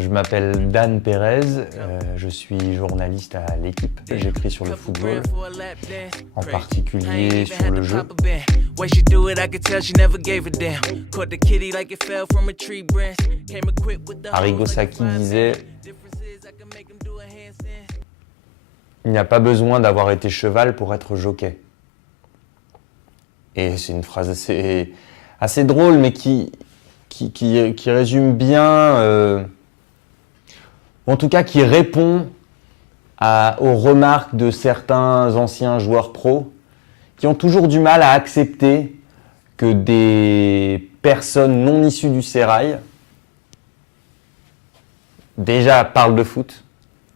Je m'appelle Dan Pérez, je suis journaliste à l'équipe. J'écris sur le football, en particulier sur le jeu. Arrigo Sacchi disait « Il n'y a pas besoin d'avoir été cheval pour être jockey ». Et c'est une phrase assez drôle, mais qui résume bien, en tout cas qui répond aux remarques de certains anciens joueurs pros qui ont toujours du mal à accepter que des personnes non issues du sérail déjà parlent de foot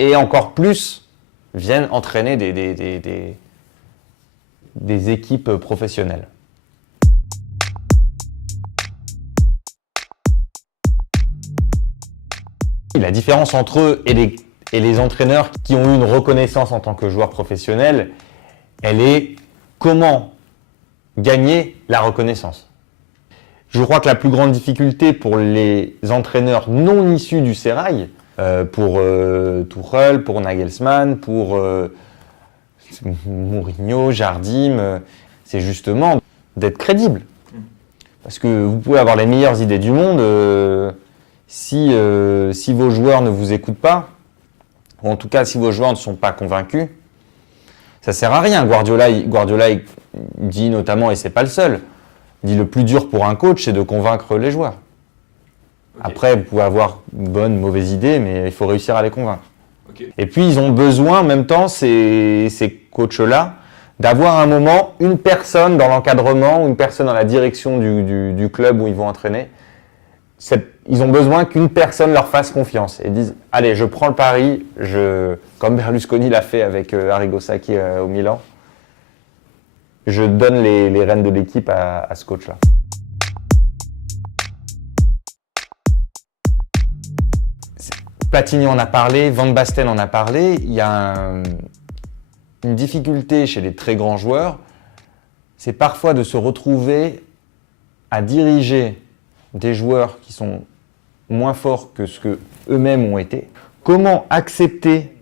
et encore plus viennent entraîner des équipes professionnelles. La différence entre eux et les entraîneurs qui ont eu une reconnaissance en tant que joueurs professionnels, elle est comment gagner la reconnaissance. Je crois que la plus grande difficulté pour les entraîneurs non issus du sérail, pour Tuchel, pour Nagelsmann, pour Mourinho, Jardim, c'est justement d'être crédible. Parce que vous pouvez avoir les meilleures idées du monde, si vos joueurs ne vous écoutent pas, ou en tout cas si vos joueurs ne sont pas convaincus, ça ne sert à rien. Guardiola dit notamment, et c'est pas le seul, il dit le plus dur pour un coach, c'est de convaincre les joueurs. Okay. Après, vous pouvez avoir une bonne, mauvaise idée, mais il faut réussir à les convaincre. Okay. Et puis, ils ont besoin, en même temps, ces coachs-là, d'avoir un moment, une personne dans l'encadrement, une personne dans la direction du club où ils vont entraîner. Ils ont besoin qu'une personne leur fasse confiance et disent « Allez, je prends le pari, comme Berlusconi l'a fait avec Arrigo Sacchi au Milan, je donne les rênes de l'équipe à ce coach-là. » Platini en a parlé, Van Basten en a parlé. Il y a une difficulté chez les très grands joueurs, c'est parfois de se retrouver à diriger des joueurs qui sont moins forts que ce qu'eux-mêmes ont été. Comment accepter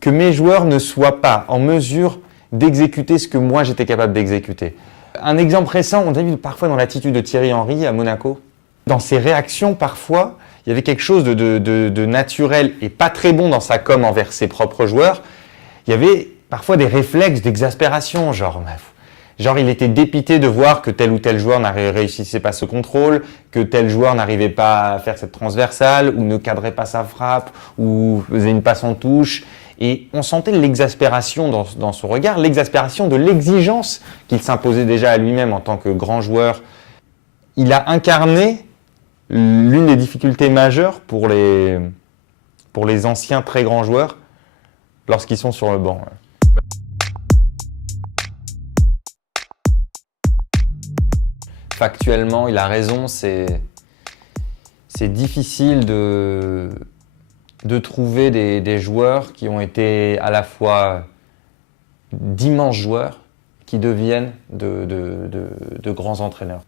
que mes joueurs ne soient pas en mesure d'exécuter ce que moi j'étais capable d'exécuter? Un exemple récent, on a vu parfois dans l'attitude de Thierry Henry à Monaco. Dans ses réactions, parfois, il y avait quelque chose de naturel et pas très bon dans sa com envers ses propres joueurs. Il y avait parfois des réflexes d'exaspération, genre il était dépité de voir que tel ou tel joueur ne réussissait pas ce contrôle, que tel joueur n'arrivait pas à faire cette transversale, ou ne cadrait pas sa frappe, ou faisait une passe en touche. Et on sentait l'exaspération dans son regard, l'exaspération de l'exigence qu'il s'imposait déjà à lui-même en tant que grand joueur. Il a incarné l'une des difficultés majeures pour les anciens très grands joueurs lorsqu'ils sont sur le banc. Factuellement, il a raison, c'est difficile de trouver des joueurs qui ont été à la fois d'immenses joueurs qui deviennent de grands entraîneurs.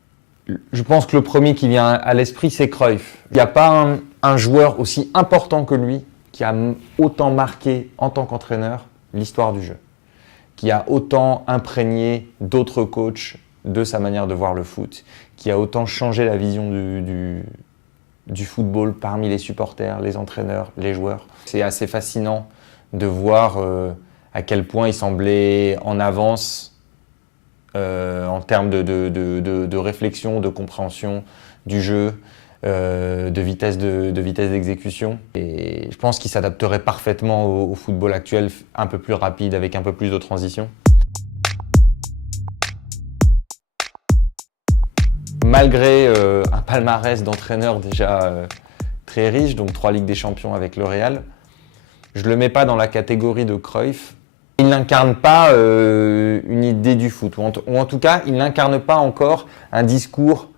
Je pense que le premier qui vient à l'esprit, c'est Cruyff. Il n'y a pas un joueur aussi important que lui qui a autant marqué en tant qu'entraîneur l'histoire du jeu, qui a autant imprégné d'autres coachs de sa manière de voir le foot, qui a autant changé la vision du football parmi les supporters, les entraîneurs, les joueurs. C'est assez fascinant de voir à quel point il semblait en avance en termes de réflexion, de compréhension du jeu, de vitesse d'exécution. Et je pense qu'il s'adapterait parfaitement au football actuel, un peu plus rapide, avec un peu plus de transition. Malgré un palmarès d'entraîneur déjà très riche, donc 3 Ligues des Champions avec le Real, je ne le mets pas dans la catégorie de Cruyff. Il n'incarne pas une idée du foot, ou en tout cas, il n'incarne pas encore un discours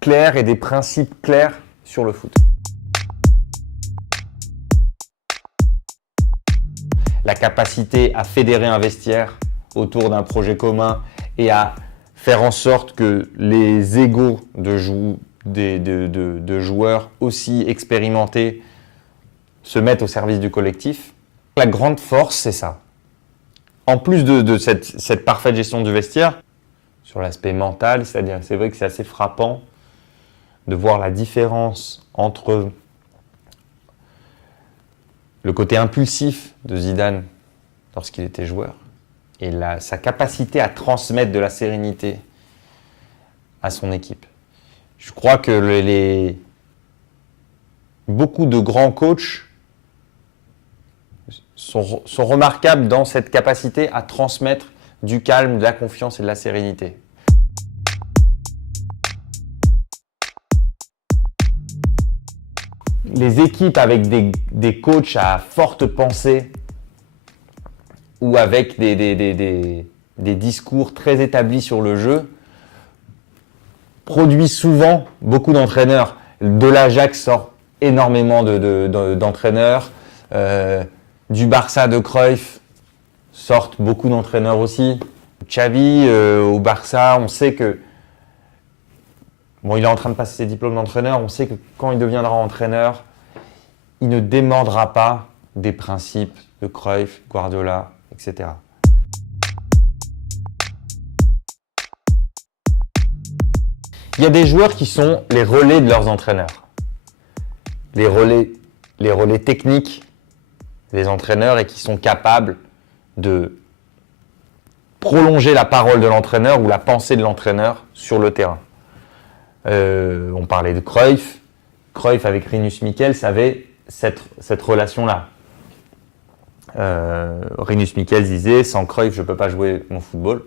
clair et des principes clairs sur le foot. La capacité à fédérer un vestiaire autour d'un projet commun et à faire en sorte que les égos de joueurs aussi expérimentés se mettent au service du collectif. La grande force, c'est ça. En plus de cette parfaite gestion du vestiaire, sur l'aspect mental, c'est-à-dire c'est vrai que c'est assez frappant de voir la différence entre le côté impulsif de Zidane lorsqu'il était joueur et sa capacité à transmettre de la sérénité à son équipe. Je crois que beaucoup de grands coachs sont remarquables dans cette capacité à transmettre du calme, de la confiance et de la sérénité. Les équipes avec des coachs à forte pensée ou avec des discours très établis sur le jeu produisent souvent beaucoup d'entraîneurs. De l'Ajax sort énormément d'entraîneurs. Du Barça de Cruyff sortent beaucoup d'entraîneurs aussi. Xavi au Barça, on sait que il est en train de passer ses diplômes d'entraîneur. On sait que quand il deviendra entraîneur, il ne démordra pas des principes de Cruyff, Guardiola, etc. Il y a des joueurs qui sont les relais de leurs entraîneurs. Les relais techniques des entraîneurs et qui sont capables de prolonger la parole de l'entraîneur ou la pensée de l'entraîneur sur le terrain. On parlait de Cruyff. Cruyff avec Rinus Michels avait cette relation-là. Rinus Michels disait « Sans Cruyff, je ne peux pas jouer mon football ».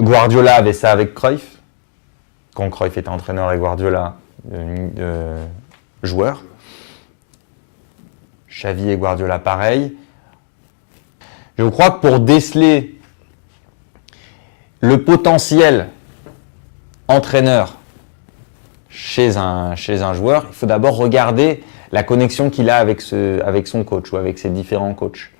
Guardiola avait ça avec Cruyff, quand Cruyff était entraîneur et Guardiola joueur. Xavi et Guardiola pareil. Je crois que pour déceler le potentiel entraîneur chez un joueur, il faut d'abord regarder la connexion qu'il a avec son coach ou avec ses différents coachs.